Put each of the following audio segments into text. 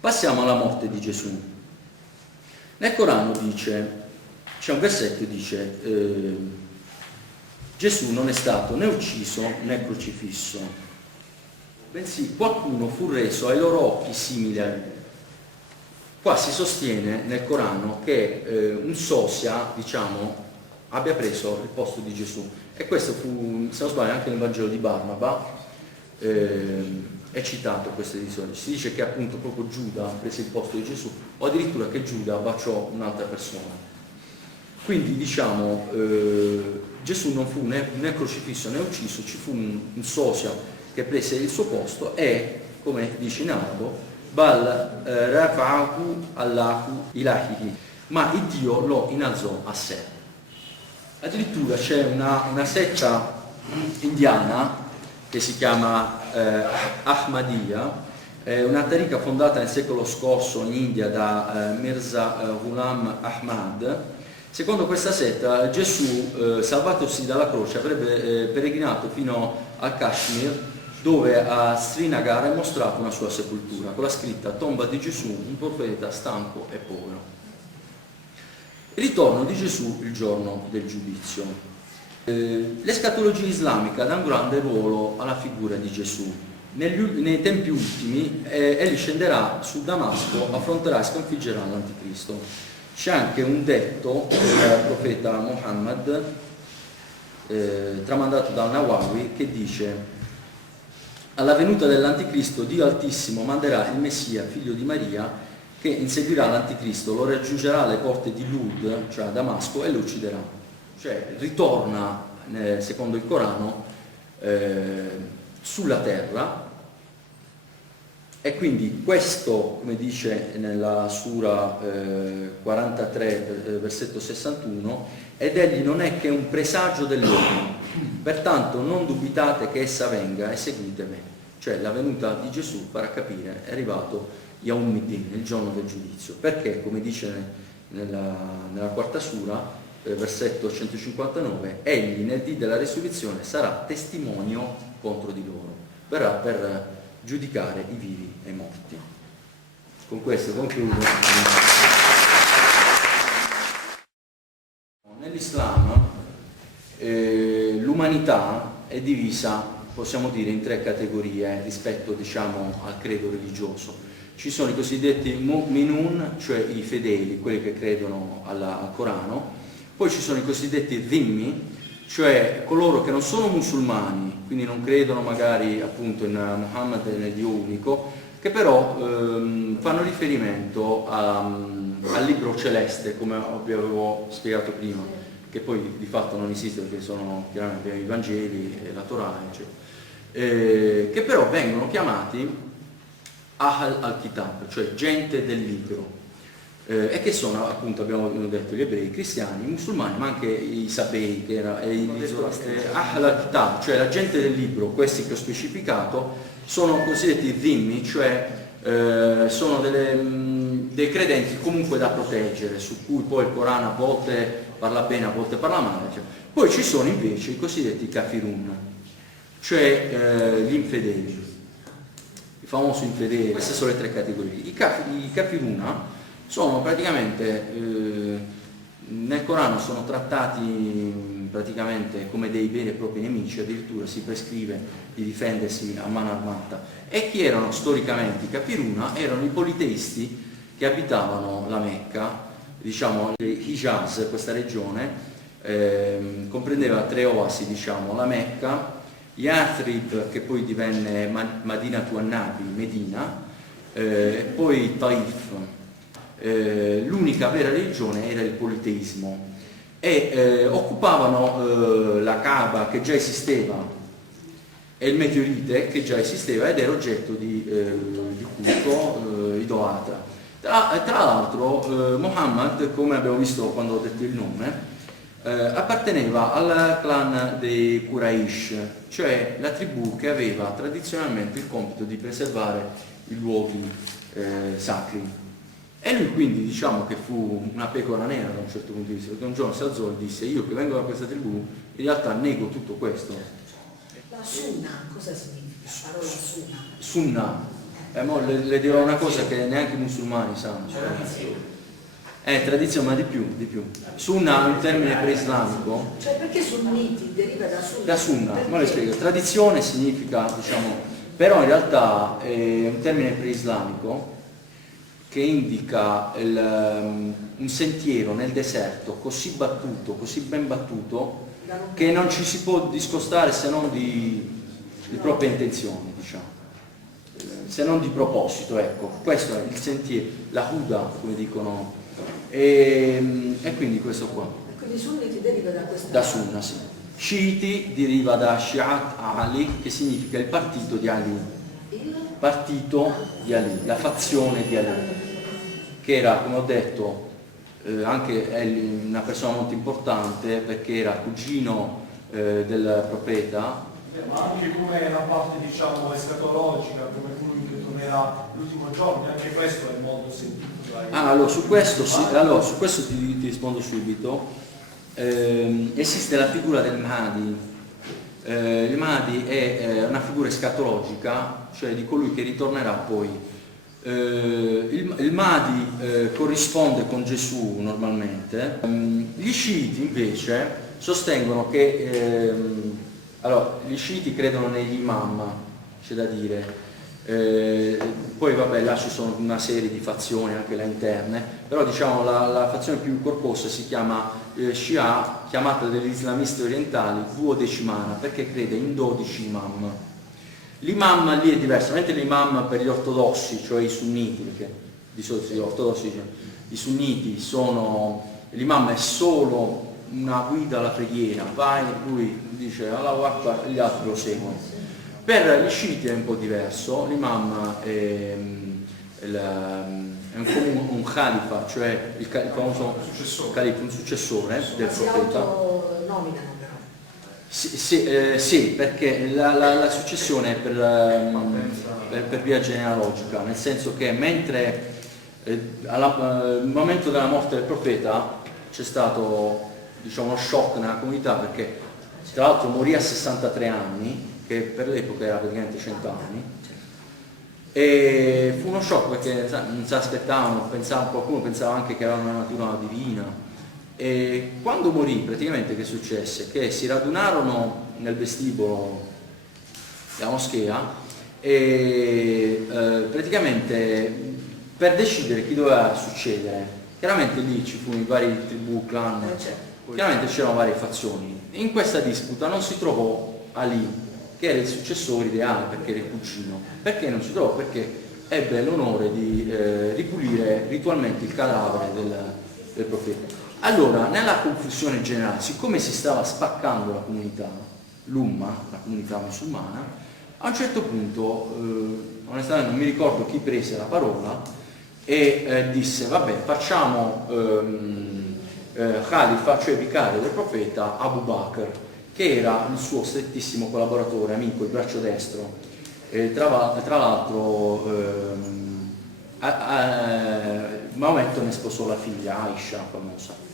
Passiamo alla morte di Gesù. Nel Corano dice, c'è un versetto che dice Gesù non è stato né ucciso né crocifisso, bensì qualcuno fu reso ai loro occhi simile a lui. Qua si sostiene nel Corano che un sosia, diciamo, abbia preso il posto di Gesù, e questo fu, se non sbaglio, anche nel Vangelo di Barnaba è citato questo episodio. Si dice che appunto proprio Giuda prese il posto di Gesù, o addirittura che Giuda baciò un'altra persona. Quindi diciamo Gesù non fu né crocifisso né ucciso, ci fu un sosia che prese il suo posto e, come dice in arabo, Bal rafa'ahu Allahu ilahihi, ma il Dio lo innalzò a sé. Addirittura c'è una setta indiana che si chiama Ahmadiyya, una tariqa fondata nel secolo scorso in India da Mirza Ghulam Ahmad. Secondo questa setta Gesù, salvatosi dalla croce, avrebbe peregrinato fino al Kashmir, dove a Srinagar è mostrata una sua sepoltura con la scritta tomba di Gesù, un profeta stanco e povero. Ritorno di Gesù il giorno del giudizio. L'escatologia islamica dà un grande ruolo alla figura di Gesù. Nei tempi ultimi egli scenderà su Damasco, affronterà e sconfiggerà l'anticristo. C'è anche un detto del profeta Muhammad tramandato dal Nawawi che dice: alla venuta dell'anticristo Dio Altissimo manderà il Messia, figlio di Maria, che inseguirà l'anticristo, lo raggiungerà alle porte di Lud, cioè a Damasco, e lo ucciderà. Cioè ritorna, secondo il Corano, sulla terra, e quindi questo, come dice nella Sura 43, versetto 61, ed egli non è che un presagio dell'uomo, pertanto non dubitate che essa venga e seguite me. Cioè la venuta di Gesù farà capire è arrivato Yawmiddin, il giorno del giudizio, perché, come dice nella quarta Sura, versetto 159, egli nel dì della resurrezione sarà testimonio contro di loro, verrà per giudicare i vivi e i morti. Con questo concludo. Nell'Islam l'umanità è divisa, possiamo dire, in tre categorie rispetto, diciamo, al credo religioso. Ci sono i cosiddetti mu'minun, cioè i fedeli, quelli che credono al Corano. Poi ci sono i cosiddetti dhimmi, cioè coloro che non sono musulmani, quindi non credono magari appunto in Muhammad e nel Dio unico, che però fanno riferimento al libro celeste, come vi avevo spiegato prima, che poi di fatto non esiste perché sono chiaramente i Vangeli e la Torah, eccetera, che però vengono chiamati Ahl al-Kitab, cioè gente del libro. E che sono appunto, abbiamo detto, gli ebrei, i cristiani, i musulmani, ma anche i sabei, che era Ahl al-Kitab, cioè la gente del libro. Questi che ho specificato sono cosiddetti dhimmi, cioè sono dei credenti comunque da proteggere, su cui poi il Corano a volte parla bene, a volte parla male. Poi ci sono invece i cosiddetti kafirun, cioè gli infedeli, i famosi infedeli. Queste sono le tre categorie. I kafiruna sono praticamente, nel Corano sono trattati praticamente come dei veri e propri nemici, addirittura si prescrive di difendersi a mano armata. E chi erano storicamente i Kafiruna? Erano i politeisti che abitavano la Mecca, diciamo Hijaz, questa regione, comprendeva tre oasi, diciamo, la Mecca, Yathrib, che poi divenne Madinatu an-Nabi, Medina, e poi Taif. L'unica vera religione era il politeismo e occupavano la Kaaba, che già esisteva, e il Medio Oriente, che già esisteva ed era oggetto di culto idolatra. Tra l'altro Muhammad, come abbiamo visto quando ho detto il nome, apparteneva al clan dei Quraysh, cioè la tribù che aveva tradizionalmente il compito di preservare i luoghi sacri. E lui quindi, diciamo, che fu una pecora nera da un certo punto di vista, perché un giorno si alzò e disse: io che vengo da questa tribù in realtà nego tutto questo. La sunna, cosa significa la parola sunna? Sunna, le dirò una cosa che neanche i musulmani sanno. Tradizione, ma di più. Sunna è un termine preislamico. Cioè perché sunniti deriva da sunna? Da sunna, ma le spiego. Tradizione significa, diciamo, però in realtà è un termine preislamico che indica un sentiero nel deserto così battuto, così ben battuto, che non ci si può discostare se non di proprie intenzioni, diciamo, se non di proposito, ecco. Questo è il sentiero, la Huda, come dicono, e quindi questo qua. Quindi sunniti deriva da questa? Da sunna, sì. Sciiti deriva da Shi'at Ali, che significa il partito di Ali. Partito di Ali, la fazione di Ali, che era, come ho detto, anche una persona molto importante perché era cugino del profeta. Ma anche come la parte, diciamo, escatologica, come colui che tornerà l'ultimo giorno, anche questo è molto sentito. Allora, su questo ti rispondo subito. Esiste la figura del Mahdi. Il Mahdi è una figura escatologica, cioè di colui che ritornerà poi. Il Mahdi corrisponde con Gesù normalmente. Gli sciiti invece sostengono che allora, gli sciiti credono negli imam, c'è da dire. Poi vabbè, là ci sono una serie di fazioni anche là interne, però diciamo la fazione più corposa si chiama Shia, chiamata dagli islamisti orientali duodecimana, perché crede in 12 imam. L'imam lì è diverso, mentre l'imam per gli ortodossi, cioè i sunniti, perché di solito gli ortodossi, cioè, i sunniti l'imam è solo una guida alla preghiera, vai, lui dice Allahu Akbar e gli altri lo seguono. Per gli sciiti è un po' diverso, l'imam è un khalifa, cioè il famoso califa, un successore del profeta. Nominano però. Sì, perché la successione è per via genealogica, nel senso che mentre al momento della morte del profeta c'è stato, diciamo, uno shock nella comunità, perché tra l'altro morì a 63 anni, che per l'epoca era praticamente 100 anni, e fu uno shock perché non si aspettavano, qualcuno pensava anche che aveva una natura divina, e quando morì praticamente che successe? Che si radunarono nel vestibolo della moschea e praticamente per decidere chi doveva succedere. Chiaramente lì ci furono i vari tribù, clan, chiaramente c'erano varie fazioni. In questa disputa non si trovò Ali, che era il successore ideale perché era il cugino. Perché non si trovò? Perché ebbe l'onore di ripulire ritualmente il cadavere del profeta. Allora, nella confusione generale, siccome si stava spaccando la comunità, la comunità musulmana, a un certo punto, onestamente non mi ricordo chi prese la parola e disse, vabbè, facciamo Khalifa, cioè vicario del profeta, Abu Bakr, che era il suo strettissimo collaboratore, amico, il braccio destro. Tra l'altro Maometto ne sposò la figlia, Aisha, famosa.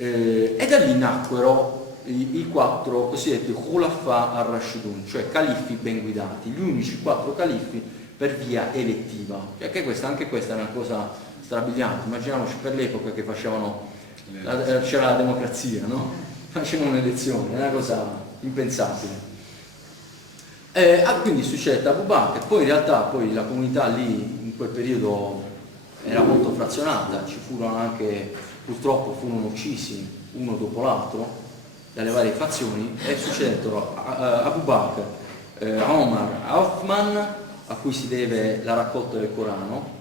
E da lì nacquero i 4 cosiddetti Khulafa al-Rashidun, cioè califfi ben guidati, gli unici 4 califfi per via elettiva. Anche questa è una cosa strabiliante. Immaginiamoci per l'epoca che c'era la democrazia, no? Facevano un'elezione, è una cosa impensabile. Quindi succede Abu Bakr, poi in realtà la comunità lì in quel periodo era molto frazionata, ci furono anche, purtroppo furono uccisi uno dopo l'altro dalle varie fazioni, e succedono Abu Bakr, Omar, Uthman, a cui si deve la raccolta del Corano,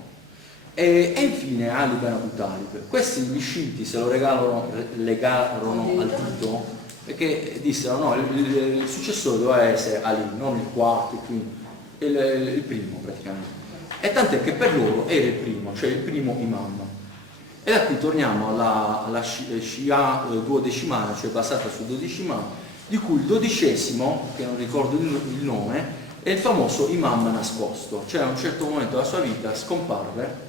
e infine Ali ben Abu Talib. Questi gli sciiti se lo legarono al dito, perché dissero no, il successore doveva essere Ali, non il quarto, il quinto, il primo praticamente. E tant'è che per loro era il primo, cioè il primo imam. E da qui torniamo alla Shia duodecimana, cioè basata sul dodecimano, di cui il 12°, che non ricordo il nome, è il famoso imam nascosto, cioè a un certo momento della sua vita scomparve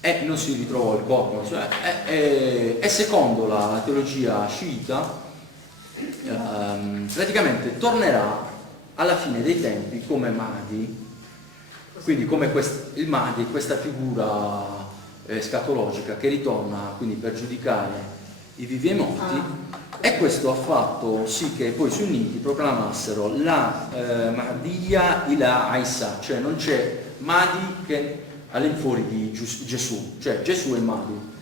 e non si ritrovò il corpo, e secondo la teologia sciita praticamente tornerà alla fine dei tempi come Mahdi, Quindi come il Mahdi, questa figura escatologica che ritorna quindi per giudicare i vivi e i morti, e questo ha fatto sì che poi i sunniti proclamassero la Mahdiya ila Isa, cioè non c'è Mahdi che all'infuori di Gesù, cioè Gesù è Mahdi.